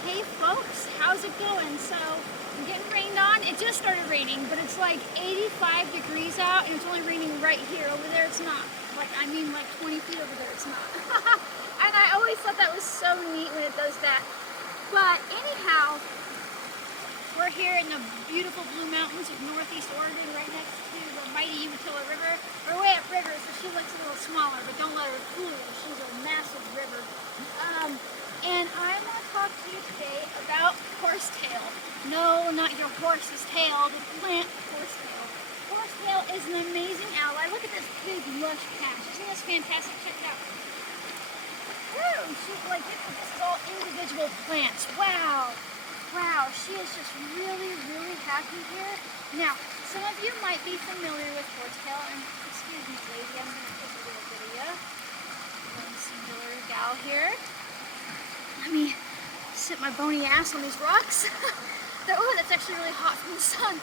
Hey folks, how's it going? So I'm getting rained on. It just started raining, but it's like 85 degrees out and it's only raining right here. Over there it's not. Like 20 feet over there it's not. And I always thought that was so neat when it does that. But anyhow, we're here in the beautiful Blue Mountains of Northeast Oregon, right next to the mighty Umatilla River. We're way upriver, so she looks a little smaller, but don't let her fool you. She's a massive river. And I want to talk to you today about horsetail. No, not your horse's tail, the plant horsetail. Horsetail is an amazing ally. Look at this big lush patch. Isn't this fantastic? Check it out. Woo! This is all individual plants. Wow. Wow, she is just really, really happy here. Now, some of you might be familiar with horsetail, and excuse me, lady, I'm going to take a little bit of you. One singular gal here. Let me sit my bony ass on these rocks. Oh, that's actually really hot from the sun.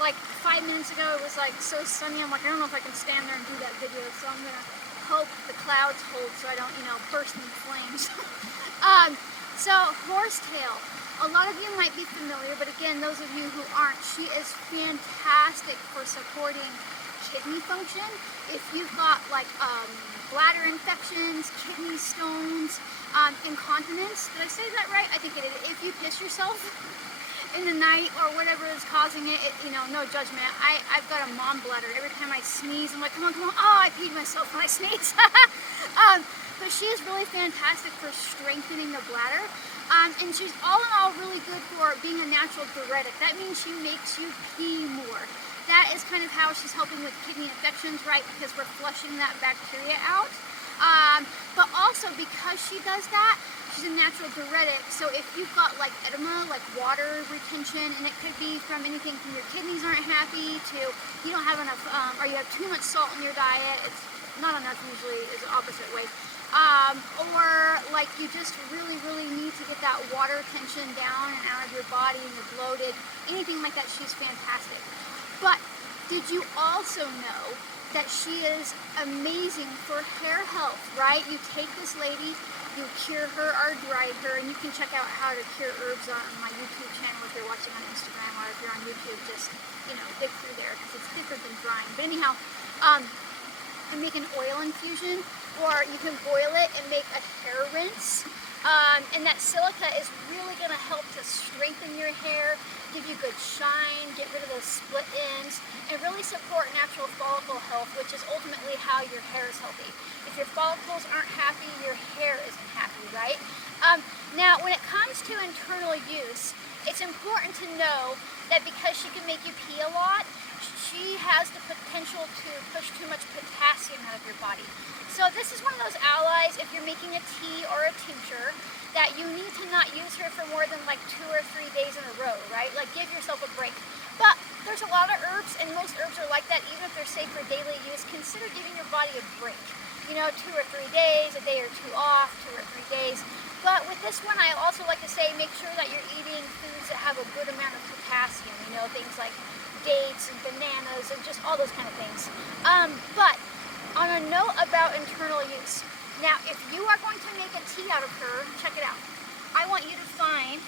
Like 5 minutes ago, it was like so sunny. I'm like, I don't know if I can stand there and do that video, so I'm gonna hope the clouds hold so I don't, burst into flames. So horsetail. A lot of you might be familiar, but again, those of you who aren't, she is fantastic for supporting kidney function. If you've got like bladder infections, kidney stones, incontinence, did I say that right? I think it is. If you piss yourself in the night or whatever is causing it, no judgment. I've got a mom bladder. Every time I sneeze, I'm like, come on, come on. Oh, I peed myself when I sneeze. But she is really fantastic for strengthening the bladder. And she's all in all really good for being a natural diuretic. That means she makes you pee more. That is kind of how she's helping with kidney infections, right? Because we're flushing that bacteria out. But also because she does that, she's a natural diuretic. So if you've got like edema, like water retention, and it could be from anything from your kidneys aren't happy to you don't have enough, or you have too much salt in your diet. It's not enough usually, is the opposite way. Or like you just really, really need to get that water tension down and out of your body and you're bloated, anything like that, she's fantastic. But did you also know that she is amazing for hair health, right? You take this lady, you cure her or dry her, and you can check out how to cure herbs on my YouTube channel if you're watching on Instagram, or if you're on YouTube, just, dig through there because it's different than drying. But anyhow, you make an oil infusion, or you can boil it and make a hair rinse. And that silica is really going to help to strengthen your hair, give you good shine, get rid of those split ends, and really support natural follicle health, which is ultimately how your hair is healthy. If your follicles aren't happy, your hair isn't happy, right? Now, when it comes to internal use, it's important to know that because she can make you pee a lot, she has the potential to push too much potassium out of your body. So this is one of those allies, if you're making a tea or a tincture, that you need to not use her for more than like 2 or 3 days in a row, right? Like give yourself a break. But there's a lot of herbs, and most herbs are like that, even if they're safe for daily use. Consider giving your body a break. 2 or 3 days, a day or two off, 2 or 3 days. But with this one, I also like to say, make sure that you're eating foods that have a good amount of potassium, things like dates and bananas and just all those kind of things. But on a note about internal use, now if you are going to make a tea out of her, check it out. I want you to find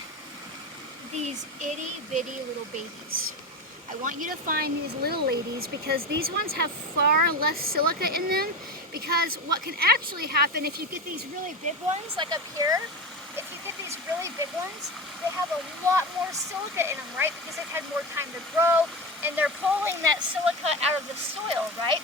these itty bitty little babies. I want you to find these little ladies because these ones have far less silica in them, because what can actually happen if you get these really big ones, like up here, if you get these really big ones, they have a lot more silica in them, right? Because they've had more time to grow and they're pulling that silica out of the soil, right?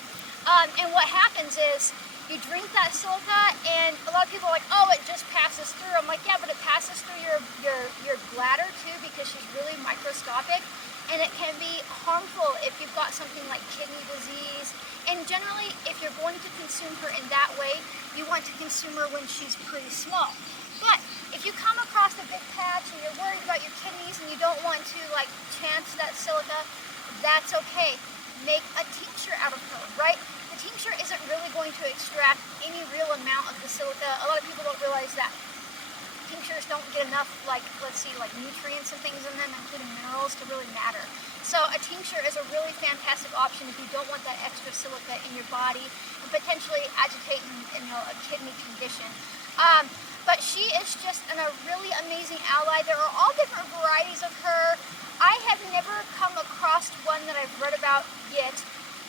And what happens is you drink that silica, and a lot of people are like, oh, it just passes through. I'm like, yeah, but it passes through your bladder too, because she's really microscopic. And it can be harmful if you've got something like kidney disease. And generally, if you're going to consume her in that way, you want to consume her when she's pretty small. But if you come across a big patch and you're worried about your kidneys and you don't want to chance that silica, that's okay. Make a tincture out of her, right? The tincture isn't really going to extract any real amount of the silica. A lot of people don't realize that. Tinctures don't get enough, nutrients and things in them, including minerals, to really matter. So a tincture is a really fantastic option if you don't want that extra silica in your body and potentially agitate a kidney condition. But she is just a really amazing ally. There are all different varieties of her. I have never come across one that I've read about yet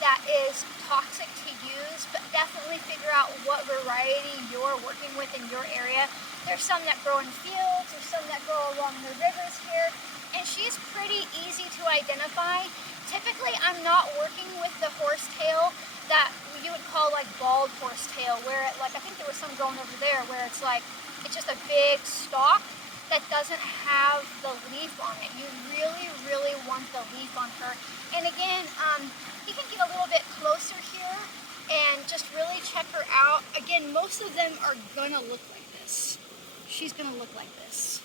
that is toxic to use, but definitely figure out what variety you're working with in your area. There's some that grow in fields, there's some that grow along the rivers here, and she's pretty easy to identify. Typically, I'm not working with the horsetail that you would call like bald horsetail, where it, like I think there was some going over there where it's like it's just a big stalk that doesn't have the leaf on it. You really, really want the leaf on her. And again, you can get a little bit closer here and just really check her out. Again, most of them are gonna look like this. She's gonna look like this.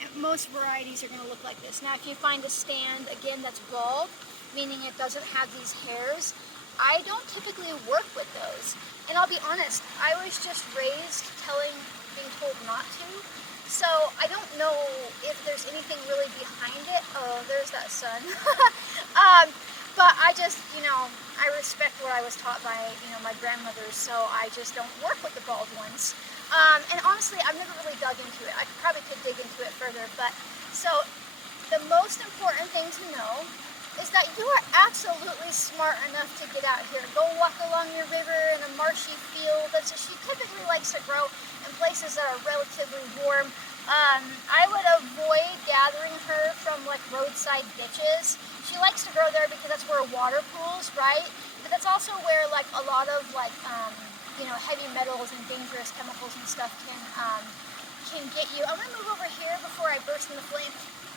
And most varieties are gonna look like this. Now, if you find a stand, again, that's bald, meaning it doesn't have these hairs, I don't typically work with those. And I'll be honest, I was just raised being told not to. So I don't know if there's anything really behind it. Oh, there's that sun. But I just, I respect what I was taught by, my grandmothers, so I just don't work with the bald ones. And honestly, I've never really dug into it. I probably could dig into it further, but so the most important thing to know is that you are absolutely smart enough to get out here. Go walk along your river in a marshy field. She typically likes to grow in places that are relatively warm. I would avoid gathering her from like roadside ditches. She likes to grow there because that's where water pools, right? But that's also where like a lot of like heavy metals and dangerous chemicals and stuff can get you. I'm gonna move over here before I burst into flame,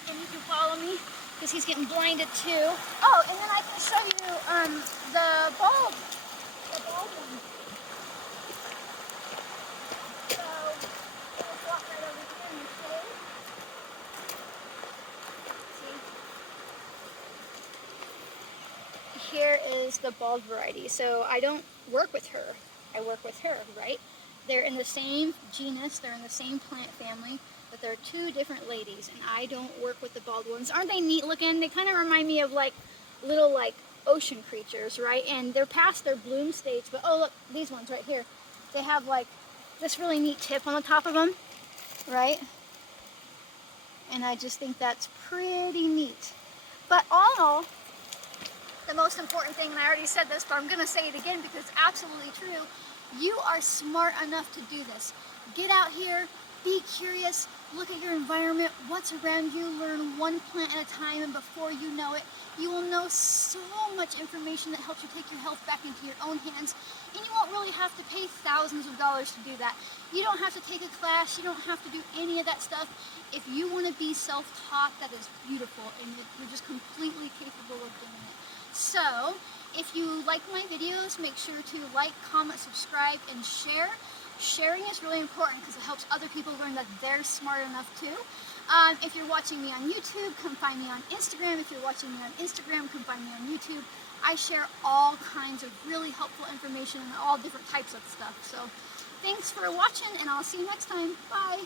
and you can follow me because he's getting blinded too. Oh, and then I can show you the bald one. So let's walk right over here in the shade. See? Here is the bald variety. So I don't work with her. I work with her, right? They're in the same genus, they're in the same plant family, but they're two different ladies, and I don't work with the bald ones. Aren't they neat looking? They kind of remind me of like little like ocean creatures, right? And they're past their bloom stage, but oh look, these ones right here. They have like this really neat tip on the top of them, right? And I just think that's pretty neat. But all in all, the most important thing, and I already said this, but I'm gonna say it again because it's absolutely true, you are smart enough to do this. Get out here, be curious, look at your environment, what's around you, learn one plant at a time, and before you know it, you will know so much information that helps you take your health back into your own hands, and you won't really have to pay thousands of dollars to do that. You don't have to take a class, you don't have to do any of that stuff. If you want to be self-taught, that is beautiful, and you're just completely capable of doing it. So, if you like my videos, make sure to like, comment, subscribe, and share. Sharing is really important because it helps other people learn that they're smart enough too. If you're watching me on YouTube, come find me on Instagram. If you're watching me on Instagram, come find me on YouTube. I share all kinds of really helpful information and all different types of stuff. So, thanks for watching, and I'll see you next time. Bye!